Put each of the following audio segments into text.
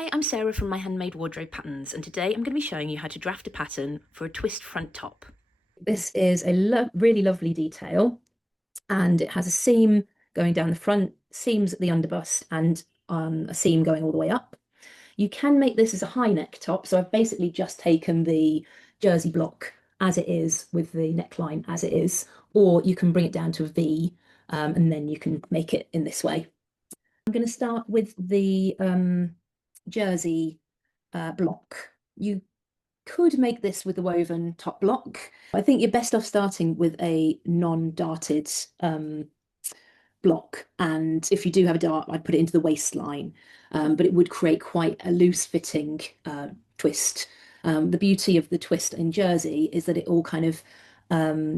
Hi, I'm Sarah from My Handmade Wardrobe Patterns, and today I'm going to be showing you how to draft a pattern for a twist front top. This is a really lovely detail, and it has a seam going down the front, seams at the underbust, and a seam going all the way up. You can make this as a high neck top, so I've basically just taken the jersey block as it is with the neckline as it is, or you can bring it down to a V, and then you can make it in this way. I'm going to start with the jersey block. You could make this with the woven top block. I think you're best off starting with a non-darted block. And if you do have a dart, I'd put it into the waistline, but it would create quite a loose fitting twist. The beauty of the twist in jersey is that it all kind of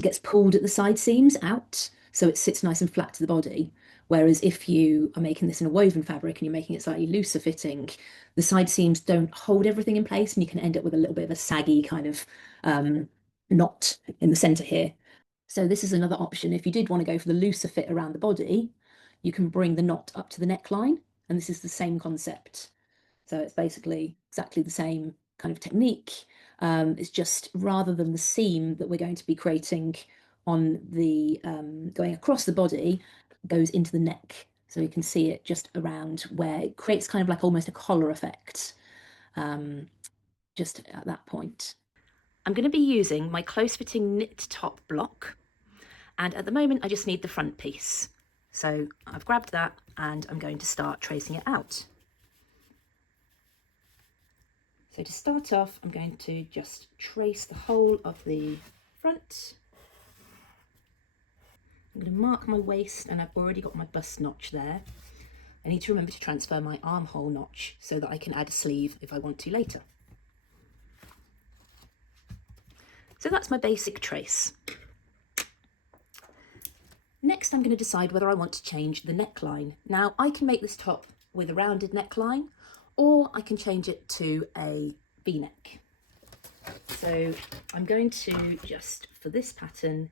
gets pulled at the side seams out, so it sits nice and flat to the body. Whereas if you are making this in a woven fabric and you're making it slightly looser fitting, the side seams don't hold everything in place, and you can end up with a little bit of a saggy kind of knot in the center here. So this is another option. If you did want to go for the looser fit around the body, you can bring the knot up to the neckline, and this is the same concept. So it's basically exactly the same kind of technique. It's just rather than the seam that we're going to be creating on the going across the body, goes into the neck. So you can see it just around where it creates kind of like almost a collar effect just at that point. I'm going to be using my close-fitting knit top block, and at the moment I just need the front piece. So I've grabbed that and I'm going to start tracing it out. So to start off, I'm going to just trace the whole of the front. I'm going to mark my waist, and I've already got my bust notch there. I need to remember to transfer my armhole notch so that I can add a sleeve if I want to later. So that's my basic trace. Next, I'm going to decide whether I want to change the neckline. Now, I can make this top with a rounded neckline, or I can change it to a V-neck. So I'm going to just, for this pattern,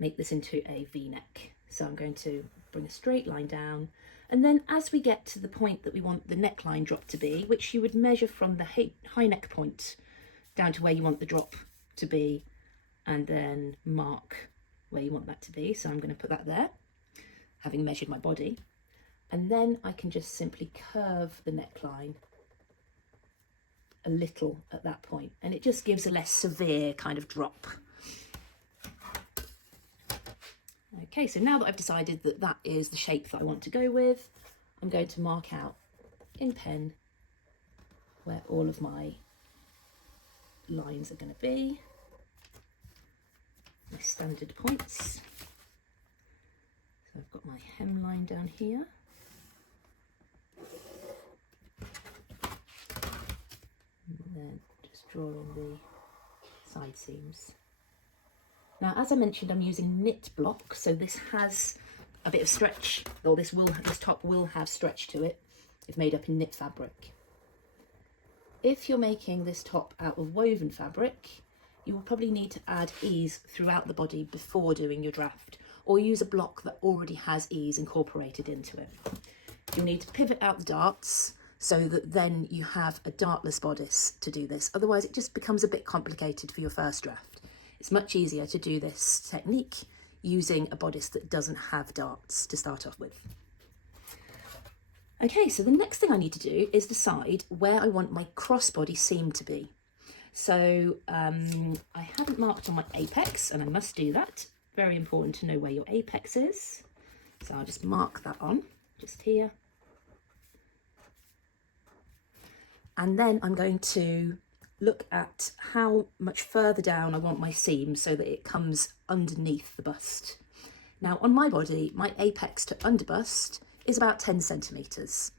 make this into a V-neck. So I'm going to bring a straight line down, and then as we get to the point that we want the neckline drop to be, which you would measure from the high neck point down to where you want the drop to be, and then mark where you want that to be. So I'm going to put that there, having measured my body, and then I can just simply curve the neckline a little at that point, and it just gives a less severe kind of drop. Okay, so now that I've decided that that is the shape that I want to go with, I'm going to mark out in pen where all of my lines are going to be, my standard points. So I've got my hemline down here. And then just draw in the side seams. Now, as I mentioned, I'm using knit block, so this has a bit of stretch, or this top will have stretch to it if made up in knit fabric. If you're making this top out of woven fabric, you will probably need to add ease throughout the body before doing your draft, or use a block that already has ease incorporated into it. You'll need to pivot out the darts so that then you have a dartless bodice to do this. Otherwise, it just becomes a bit complicated for your first draft. It's much easier to do this technique using a bodice that doesn't have darts to start off with. Okay, so the next thing I need to do is decide where I want my crossbody seam to be. So I haven't marked on my apex, and I must do that. Very important to know where your apex is. So I'll just mark that on, just here. And then I'm going to look at how much further down I want my seam so that it comes underneath the bust. Now on my body, my apex to underbust is about 10 centimetres.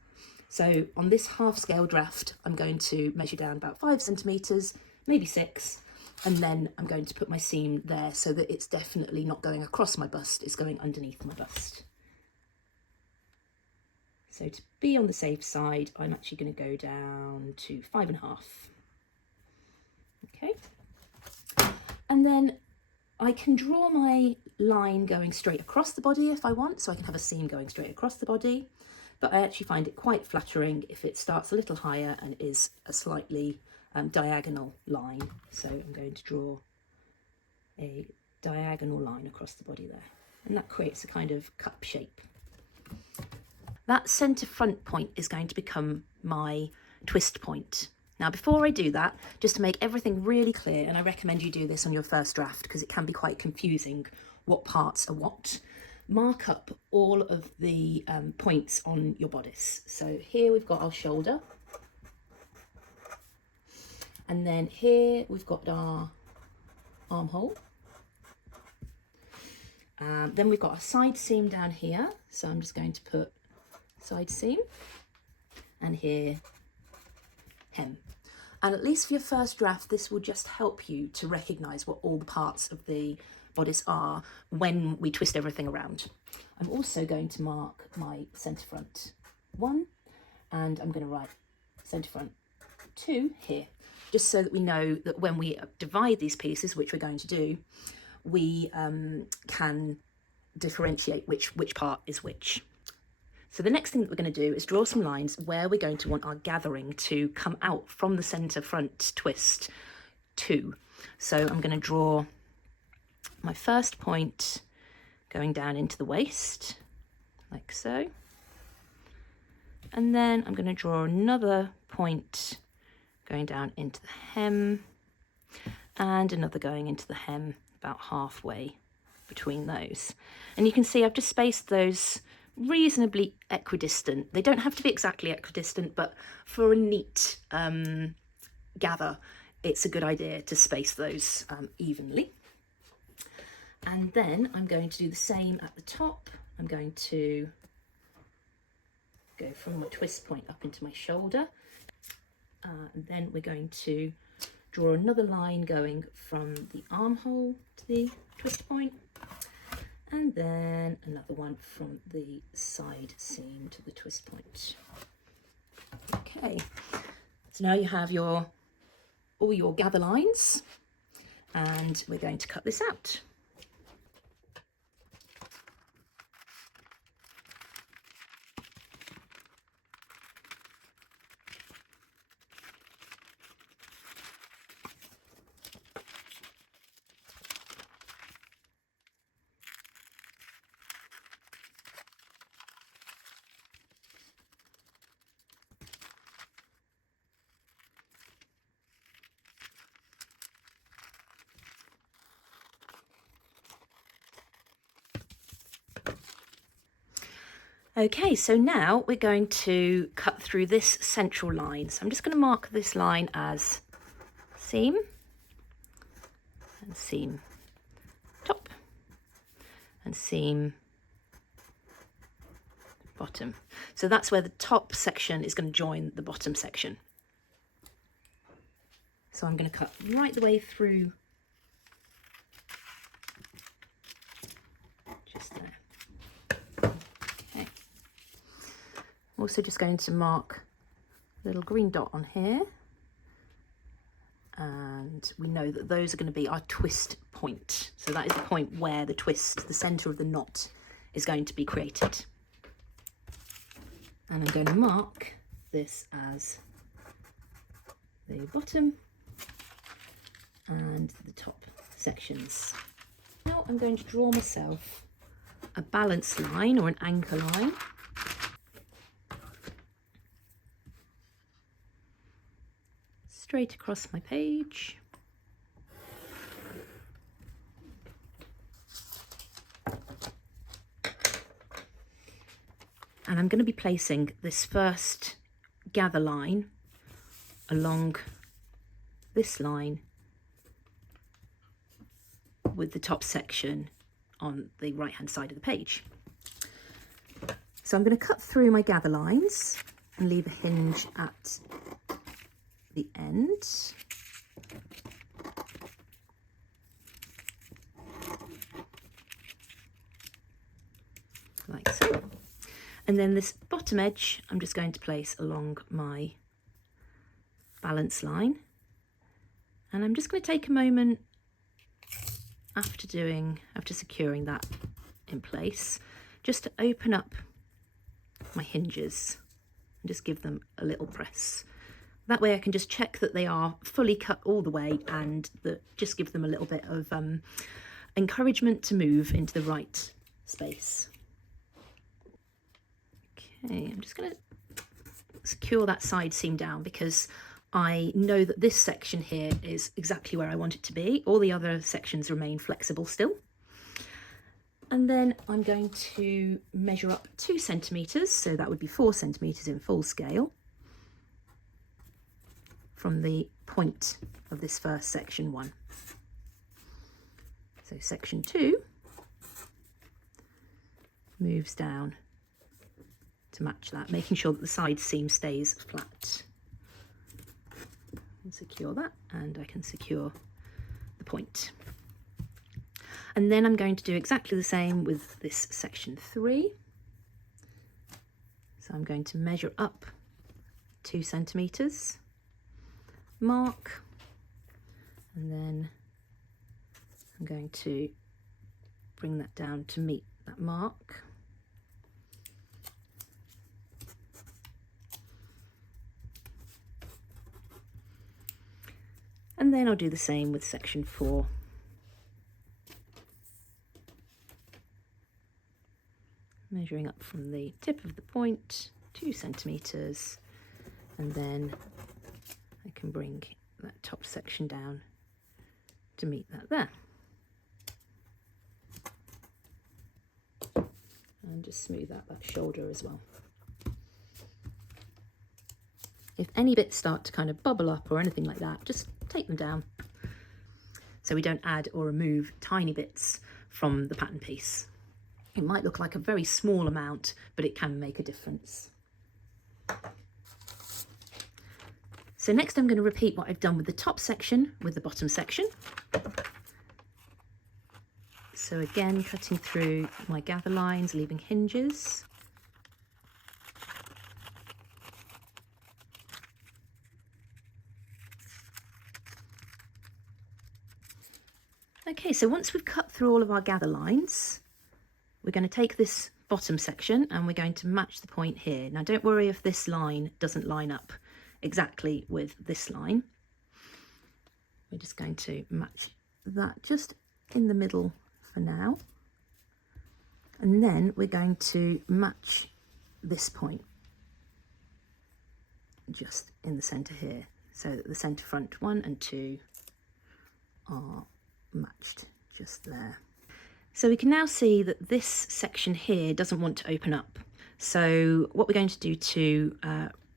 So on this half scale draft, I'm going to measure down about 5 centimetres, maybe 6, and then I'm going to put my seam there so that it's definitely not going across my bust, it's going underneath my bust. So to be on the safe side, I'm actually going to go down to 5.5. Okay, and then I can draw my line going straight across the body if I want, so I can have a seam going straight across the body. but I actually find it quite flattering if it starts a little higher and is a slightly diagonal line. So I'm going to draw a diagonal line across the body there, and that creates a kind of cup shape. That centre front point is going to become my twist point. Now, before I do that, just to make everything really clear, and I recommend you do this on your first draft because it can be quite confusing what parts are what, mark up all of the points on your bodice. So here we've got our shoulder, and then here we've got our armhole. Then we've got a side seam down here, so I'm just going to put side seam, and here hem. And at least for your first draft, this will just help you to recognise what all the parts of the bodice are when we twist everything around. I'm also going to mark my centre front 1, and I'm going to write centre front 2 here, just so that we know that when we divide these pieces, which we're going to do, we can differentiate which part is which. So the next thing that we're going to do is draw some lines where we're going to want our gathering to come out from the centre front twist to. So I'm going to draw my first point going down into the waist, like so. And then I'm going to draw another point going down into the hem, and another going into the hem about halfway between those. And you can see I've just spaced those reasonably equidistant. They don't have to be exactly equidistant, but for a neat gather, it's a good idea to space those evenly. And then I'm going to do the same at the top. I'm going to go from my twist point up into my shoulder. And then we're going to draw another line going from the armhole to the twist point, and then another one from the side seam to the twist point. Okay, so now you have all your gather lines, and we're going to cut this out. Okay, so now we're going to cut through this central line. So I'm just going to mark this line as seam and seam top and seam bottom. So that's where the top section is going to join the bottom section. So I'm going to cut right the way through, just there. I'm also just going to mark a little green dot on here, and we know that those are going to be our twist point. So that is the point where the twist, the centre of the knot, is going to be created. And I'm going to mark this as the bottom and the top sections. Now I'm going to draw myself a balance line or an anchor line. Straight across my page. And I'm going to be placing this first gather line along this line with the top section on the right hand side of the page. So I'm going to cut through my gather lines and leave a hinge at the end. Like so. And then this bottom edge I'm just going to place along my balance line, and I'm just going to take a moment after securing that in place, just to open up my hinges and just give them a little press. That way I can just check that they are fully cut all the way, and just give them a little bit of encouragement to move into the right space. Okay, I'm just going to secure that side seam down because I know that this section here is exactly where I want it to be. All the other sections remain flexible still. And then I'm going to measure up 2 centimetres, so that would be 4 centimetres in full scale, from the point of this first section 1. So section 2 moves down to match that, making sure that the side seam stays flat. And secure that, and I can secure the point. And then I'm going to do exactly the same with this section 3. So I'm going to measure up 2 centimetres, mark, and then I'm going to bring that down to meet that mark. And then I'll do the same with section 4. Measuring up from the tip of the point, 2 centimetres, and then I can bring that top section down to meet that there. And just smooth out that shoulder as well. If any bits start to kind of bubble up or anything like that, just take them down so we don't add or remove tiny bits from the pattern piece. It might look like a very small amount, but it can make a difference. So next I'm going to repeat what I've done with the top section with the bottom section. So again, cutting through my gather lines, leaving hinges. Okay, so once we've cut through all of our gather lines, we're going to take this bottom section and we're going to match the point here. Now don't worry if this line doesn't line up exactly with this line. We're just going to match that just in the middle for now. And then we're going to match this point just in the centre here, so that the centre front 1 and 2 are matched just there. So we can now see that this section here doesn't want to open up. So what we're going to do to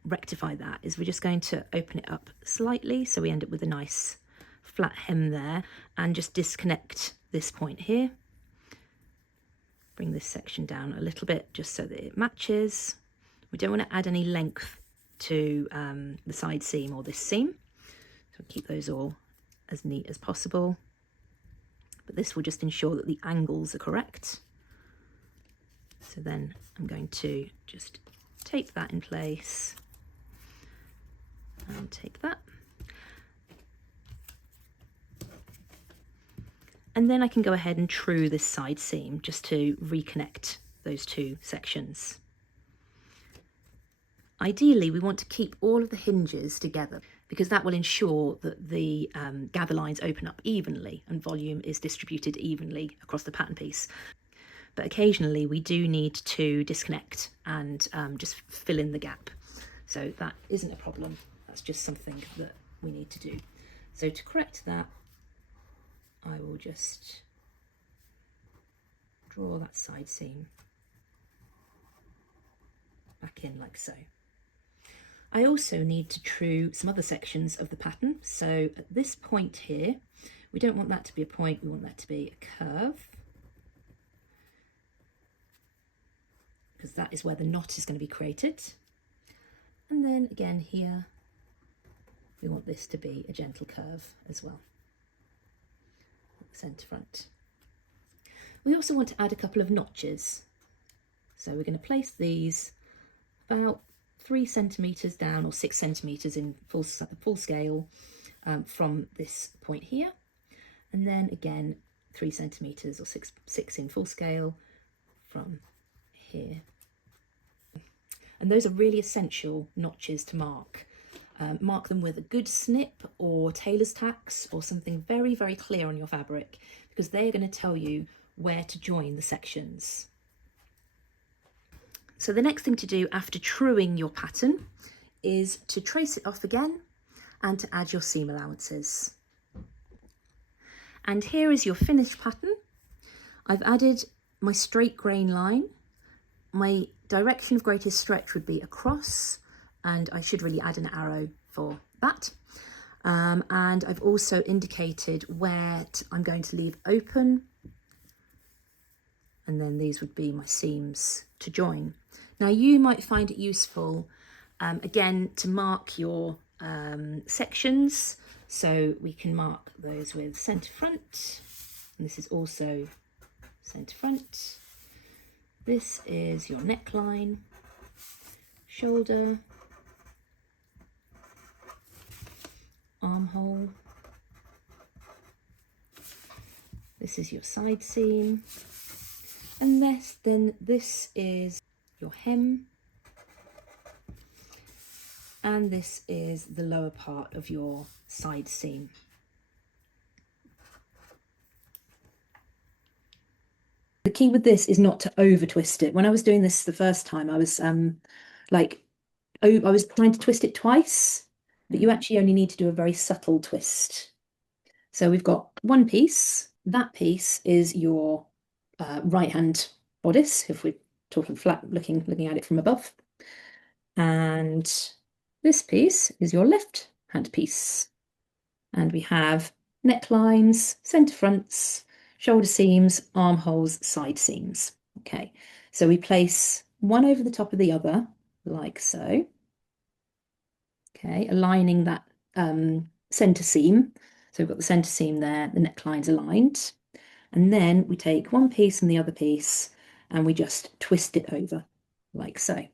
rectify that is we're just going to open it up slightly so we end up with a nice flat hem there, and just disconnect this point here. Bring this section down a little bit just so that it matches. We don't want to add any length to the side seam or this seam, so keep those all as neat as possible. But this will just ensure that the angles are correct. So then I'm going to just tape that in place and take that. And then I can go ahead and true this side seam just to reconnect those 2 sections. Ideally, we want to keep all of the hinges together because that will ensure that the gather lines open up evenly and volume is distributed evenly across the pattern piece. But occasionally we do need to disconnect and just fill in the gap. So that isn't a problem. That's just something that we need to do. So to correct that, I will just draw that side seam back in like so. I also need to true some other sections of the pattern. So at this point here, we don't want that to be a point, we want that to be a curve, because that is where the knot is going to be created. And then again here, we want this to be a gentle curve as well at the centre front. We also want to add a couple of notches. So we're going to place these about 3 centimetres down or 6 centimetres in full scale from this point here, and then again 3 centimetres or 6 in full scale from here. and those are really essential notches to mark. Mark them with a good snip or tailor's tacks or something very, very clear on your fabric, because they're going to tell you where to join the sections. So the next thing to do after truing your pattern is to trace it off again and to add your seam allowances. And here is your finished pattern. I've added my straight grain line. My direction of greatest stretch would be across, and I should really add an arrow for that. And I've also indicated where I'm going to leave open, and then these would be my seams to join. Now you might find it useful again to mark your sections, so we can mark those with centre front, and this is also centre front. This is your neckline, shoulder, armhole. This is your side seam, and then this is your hem, and this is the lower part of your side seam. The key with this is not to over twist it. When I was doing this the first time, I was I was trying to twist it twice, but you actually only need to do a very subtle twist. So we've got one piece. That piece is your right hand bodice, if we're talking flat, looking at it from above. And this piece is your left hand piece. And we have necklines, centre fronts, shoulder seams, armholes, side seams. Okay, so we place one over the top of the other, like so. Okay, aligning that centre seam. So we've got the centre seam there, the neckline's aligned. And then we take one piece and the other piece and we just twist it over, like so.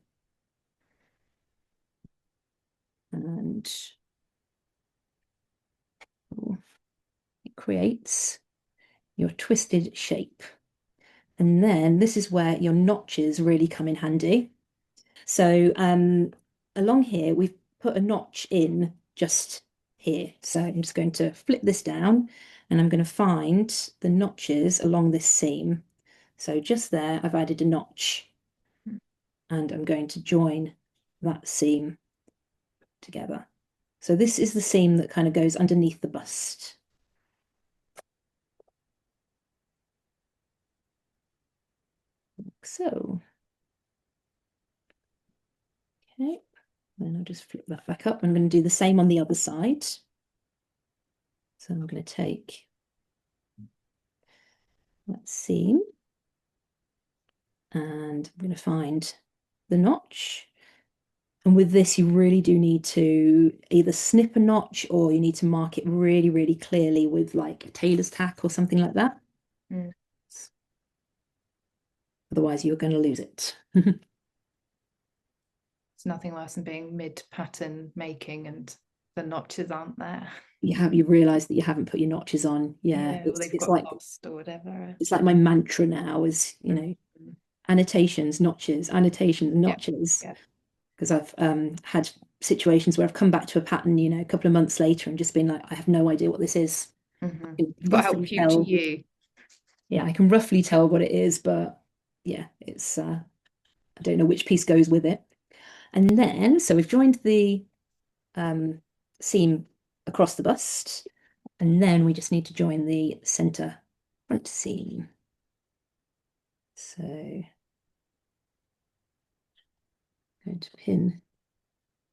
And it creates your twisted shape. And then this is where your notches really come in handy. So along here, we've put a notch in just here. So I'm just going to flip this down and I'm going to find the notches along this seam. So just there, I've added a notch and I'm going to join that seam together. So this is the seam that kind of goes underneath the bust. Like so. Okay, then I'll just flip that back up. I'm going to do the same on the other side. So I'm going to take that seam and I'm going to find the notch. And with this, you really do need to either snip a notch or you need to mark it really, really clearly with like a tailor's tack or something like that. Mm. Otherwise, you're going to lose it. It's nothing worse than being mid-pattern making and the notches aren't there. You realise that you haven't put your notches on. Yeah, or they've it's got like lost or whatever. it's like my mantra now is, you know, annotations, notches, annotations, notches. Yeah. Because I've had situations where I've come back to a pattern, you know, a couple of months later and just been like, I have no idea what this is. But help future you. Yeah, I can roughly tell what it is, but yeah, it's I don't know which piece goes with it. And then, so we've joined the seam across the bust, and then we just need to join the center front seam. So I'm going to pin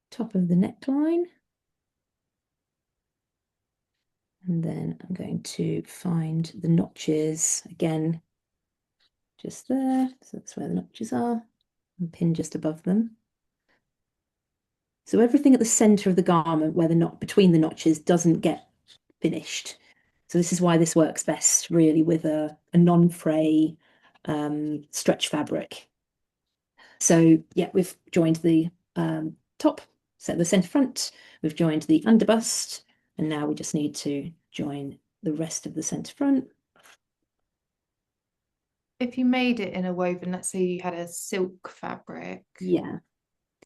top of the neckline. And then I'm going to find the notches again, just there. So that's where the notches are, and pin just above them. So everything at the center of the garment where the knot between the notches doesn't get finished. So this is why this works best really with a non-fray stretch fabric. So yeah, we've joined the top, so the center front, we've joined the underbust, and now we just need to join the rest of the center front. If you made it in a woven, let's say you had a silk fabric. Yeah.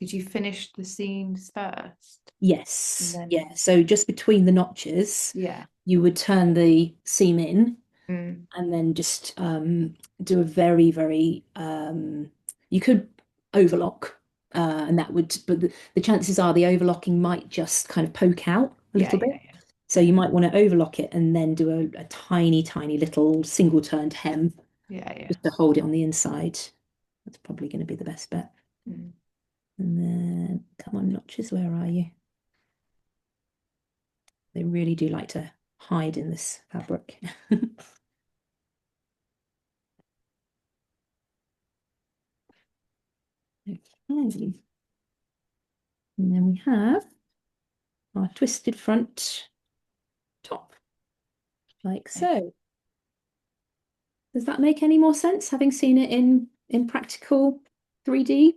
Did you finish the seams first? Yes, And then- yeah. So just between the notches, Yeah. you would turn the seam in Mm. and then just do a very, very, you could overlock, and that would, but the chances are the overlocking might just kind of poke out a Yeah, little bit. yeah. So you might want to overlock it and then do a tiny, tiny little single turned hem Yeah. just to hold it on the inside. That's probably going to be the best bet. Mm. And then, come on, notches, where are you? They really do like to hide in this fabric. Okay. And then we have our twisted front top, like so. Does that make any more sense, having seen it in practical 3D?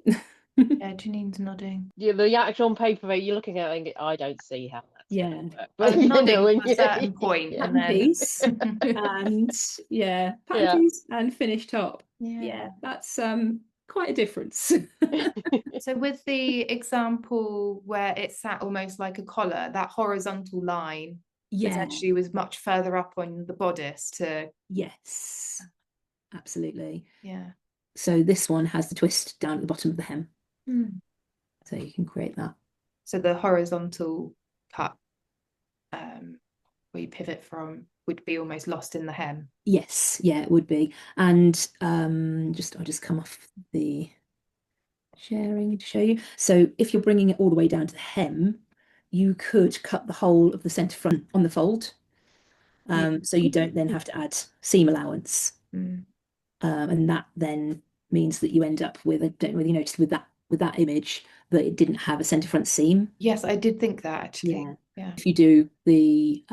Yeah, Janine's nodding. Yeah, the actual on paper you're looking at it, I don't see how that's Yeah. going to work. I was you nodding know, to a certain point, yeah. and then Piece and yeah, pattern Yeah. piece and finished top. yeah. Yeah, that's quite a difference. So with the example where it sat almost like a collar, that horizontal line Yeah, potentially was much further up on the bodice to yes, absolutely. yeah. So this one has the twist down at the bottom of the hem, Mm. so you can create that. So the horizontal cut where you pivot from would be almost lost in the hem. Yes, yeah, it would be. And I'll just come off the sharing to show you. So if you're bringing it all the way down to the hem, you could cut the whole of the center front on the fold. So you don't then have to add seam allowance. Mm. And that then means that you end up with, I don't know whether you noticed with that image that it didn't have a center front seam. Yes, I did think that actually. Yeah. Yeah. If you do the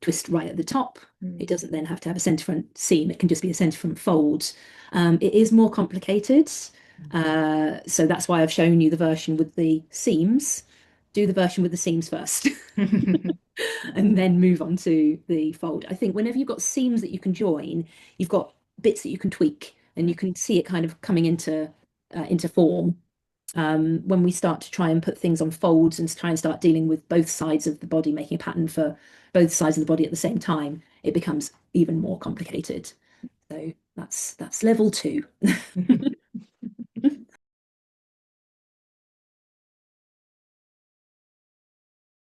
twist right at the top, Mm. it doesn't then have to have a center front seam. It can just be a center front fold. It is more complicated. So that's why I've shown you the version with the seams. Do the version with the seams first and then move on to the fold. I think whenever you've got seams that you can join, you've got bits that you can tweak and you can see it kind of coming into form. When we start to try and put things on folds and try and start dealing with both sides of the body, making a pattern for both sides of the body at the same time, it becomes even more complicated. So that's level 2.